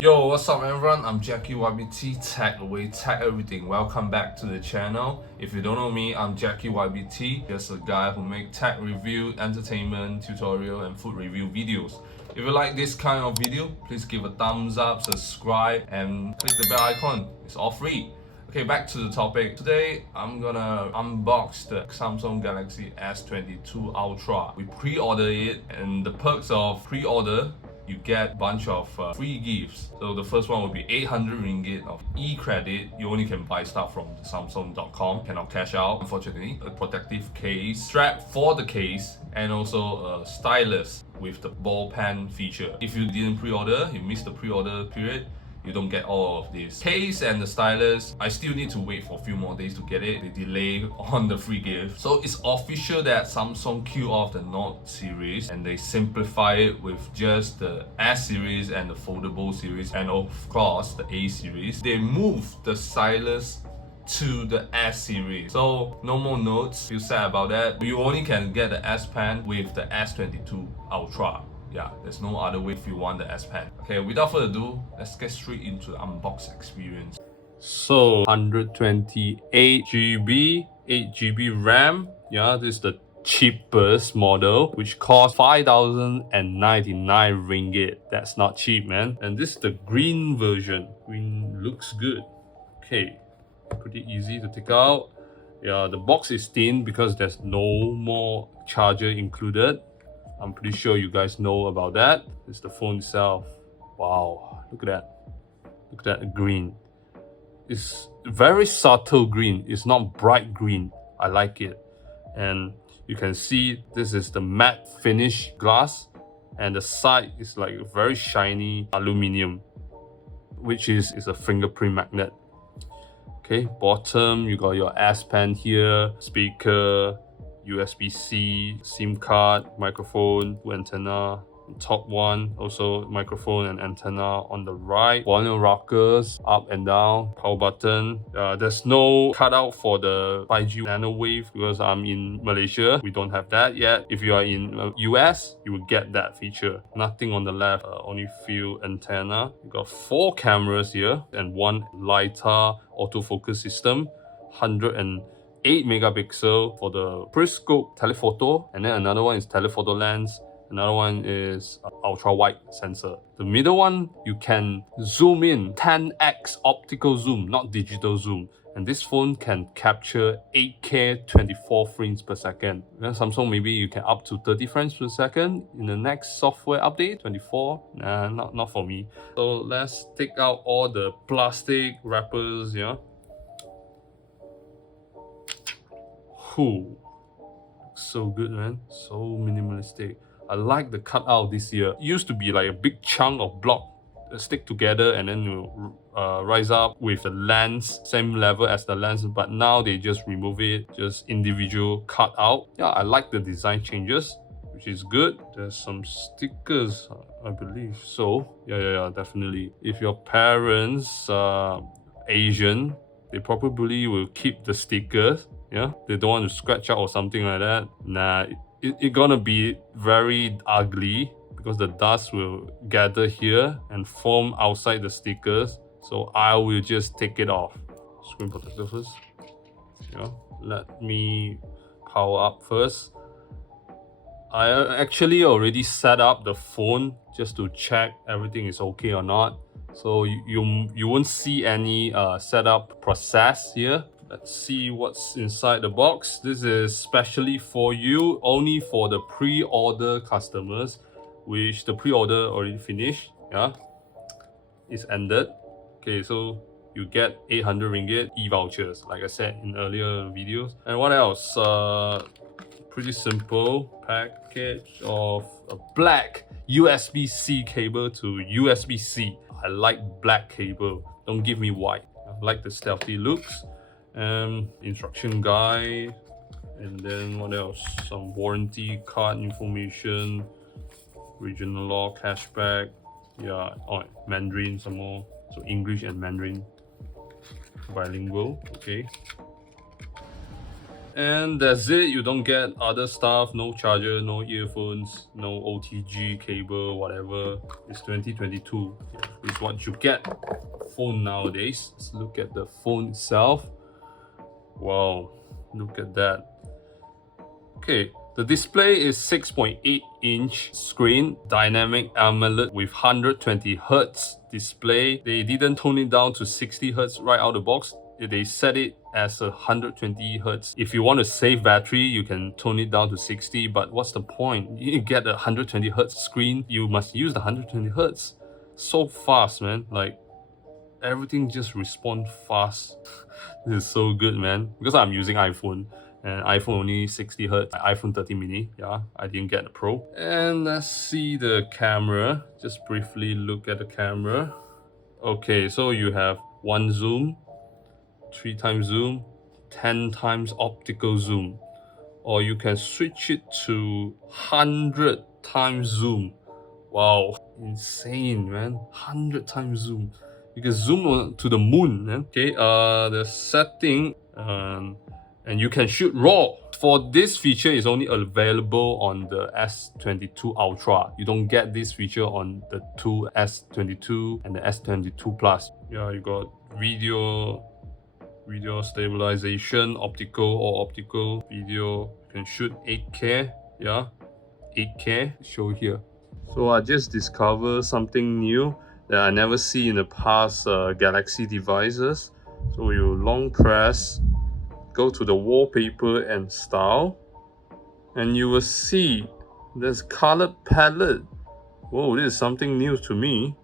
Yo, what's up everyone? I'm Jackie YBT, Tech Away, Tech Everything. Welcome back to the channel. If you don't know me, I'm Jackie YBT, just a guy who make tech review, entertainment, tutorial and food review videos. If you like this kind of video, please give a thumbs up, subscribe and click the bell icon. It's all free. Okay, back to the topic. Today, I'm gonna unbox the Samsung Galaxy S22 Ultra. We pre-ordered it, and the perks of pre-order, you get a bunch of free gifts. So the first one will be 800 ringgit of e-credit. You only can buy stuff from samsung.com, cannot cash out, unfortunately. A protective case, strap for the case, and also a stylus with the ball pen feature. If you didn't pre-order, you missed the pre-order period, you don't get all of this. Case and the stylus, I still need to wait for a few more days to get it. They delay on the free gift. So it's official that Samsung killed off the Note series and they simplify it with just the S series and the foldable series and of course the A series. They moved the stylus to the S series. So no more notes, feel sad about that. You only can get the S Pen with the S22 Ultra. Yeah, there's no other way if you want the S Pen. Okay, without further ado, let's get straight into the unbox experience. So 128 GB, 8 GB RAM. Yeah, this is the cheapest model, which costs 5,099 ringgit. That's not cheap, man. And this is the green version. Green looks good. Okay, pretty easy to take out. Yeah, the box is thin because there's no more charger included. I'm pretty sure you guys know about that. It's the phone itself. Wow, look at that. Look at that green. It's very subtle green. It's not bright green. I like it. And you can see this is the matte finish glass, and the side is like very shiny aluminium, which is a fingerprint magnet. Okay, bottom you got your S Pen here, speaker, USB-C, SIM card, microphone, antenna. Top one, also microphone and antenna on the right. Volume rockers, up and down, power button. There's no cutout for the 5G nano wave because I'm in Malaysia. We don't have that yet. If you are in US, you will get that feature. Nothing on the left, only few antenna. You got 4 cameras here and one LiDAR autofocus system. 108 megapixel for the periscope telephoto, and then another one is telephoto lens. Another one is ultra wide sensor. The middle one, you can zoom in 10x optical zoom, not digital zoom. And this phone can capture 8K 24 frames per second. Samsung, maybe you can up to 30 frames per second in the next software update. 24, nah, not for me. So let's take out all the plastic wrappers, yeah. Whew. So good, man. So minimalistic. I like the cutout this year. It used to be like a big chunk of block stick together and then you rise up with the lens, same level as the lens, but now they just remove it, just individual cutout. Yeah, I like the design changes, which is good. There's some stickers, I believe. So yeah, definitely. If your parents are Asian, they probably will keep the stickers. Yeah, they don't want to scratch out or something like that. Nah, it's gonna be very ugly because the dust will gather here and form outside the stickers. So I will just take it off. Screen protector first. Yeah, let me power up first. I actually already set up the phone just to check everything is okay or not. So you won't see any setup process here. Let's see what's inside the box. This is specially for you, only for the pre-order customers, which the pre-order already finished. Yeah, it's ended. Okay, so you get 800 ringgit e-vouchers, like I said in earlier videos. And what else? Pretty simple package of a black USB-C cable to USB-C. I like black cable. Don't give me white. I like the stealthy looks. Instruction guide, and then what else? Some warranty card information, regional law, cashback, yeah, Mandarin some more, so English and Mandarin, bilingual. Okay, And that's it. You don't get other stuff, no charger, no earphones, no OTG cable, whatever. It's 2022. It's what you get phone nowadays. Let's look at the phone itself. Wow, look at that. Okay, the display is 6.8-inch screen, dynamic AMOLED with 120Hz display. They didn't tone it down to 60Hz right out of the box. They set it as 120Hz. If you want to save battery, you can tone it down to 60, but what's the point? You get a 120Hz screen, you must use the 120Hz. So fast, man. Like, everything just responds fast. This is so good, man. Because I'm using iPhone, and iPhone only 60Hz, iPhone 13 mini. Yeah, I didn't get the Pro. And let's see the camera. Just briefly look at the camera. Okay, so you have 1 zoom, 3 times zoom, 10 times optical zoom, or you can switch it to 100 times zoom. Wow, insane, man. 100 times zoom. You can zoom to the moon, man. Okay, the setting, and you can shoot RAW. For this feature, is only available on the S22 Ultra. You don't get this feature on the two S22 and the S22 Plus. Yeah, you got video stabilization, optical video. You can shoot 8K. Yeah, 8K. Show here. So I just discovered something new that I never see in the past Galaxy devices. So you long press, go to the wallpaper and style, and you will see there's color palette. Whoa, this is something new to me.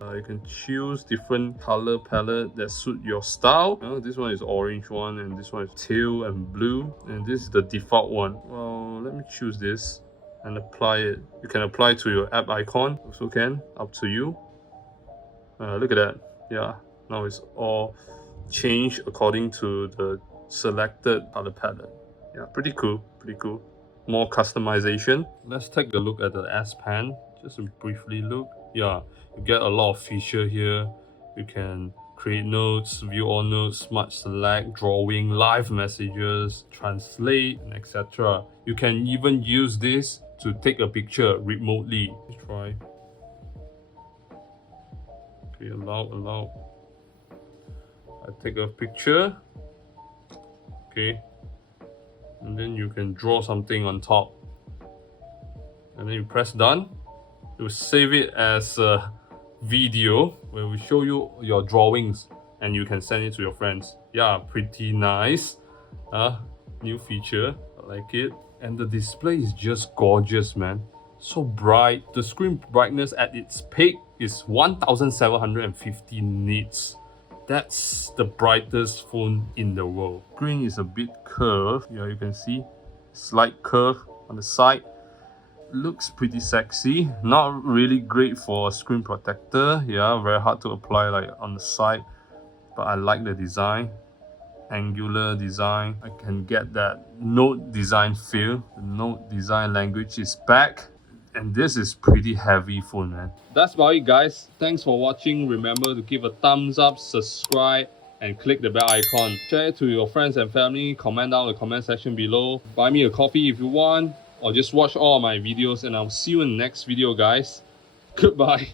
You can choose different color palette that suit your style. This one is orange one, and this one is teal and blue, and this is the default one. Well, let me choose this and apply it. You can apply to your app icon, also can, up to you. Look at that. Yeah, now it's all changed according to the selected color palette. Yeah, pretty cool, pretty cool. More customization. Let's take a look at the S Pen. Just a briefly look. Yeah, you get a lot of feature here. You can create notes, view all notes, smart select, drawing, live messages, translate, and etc. You can even use this to take a picture remotely. Let's try. Okay, allow. I take a picture. Okay. And then you can draw something on top. And then you press done. It will save it as a video where we show you your drawings and you can send it to your friends. Yeah, pretty nice. New feature. I like it. And the display is just gorgeous, man. So bright. The screen brightness at its peak is 1750 nits. That's the brightest phone in the world. Screen is a bit curved. Yeah, you can see slight curve on the side. Looks pretty sexy. Not really great for a screen protector. Yeah, very hard to apply like on the side. But I like the design. Angular design. I can get that Note design feel. The Note design language is back. And this is pretty heavy phone, man. That's about it, guys. Thanks for watching. Remember to give a thumbs up, subscribe, and click the bell icon. Share it to your friends and family. Comment down in the comment section below. Buy me a coffee if you want, or just watch all my videos, and I'll see you in the next video, guys. Goodbye.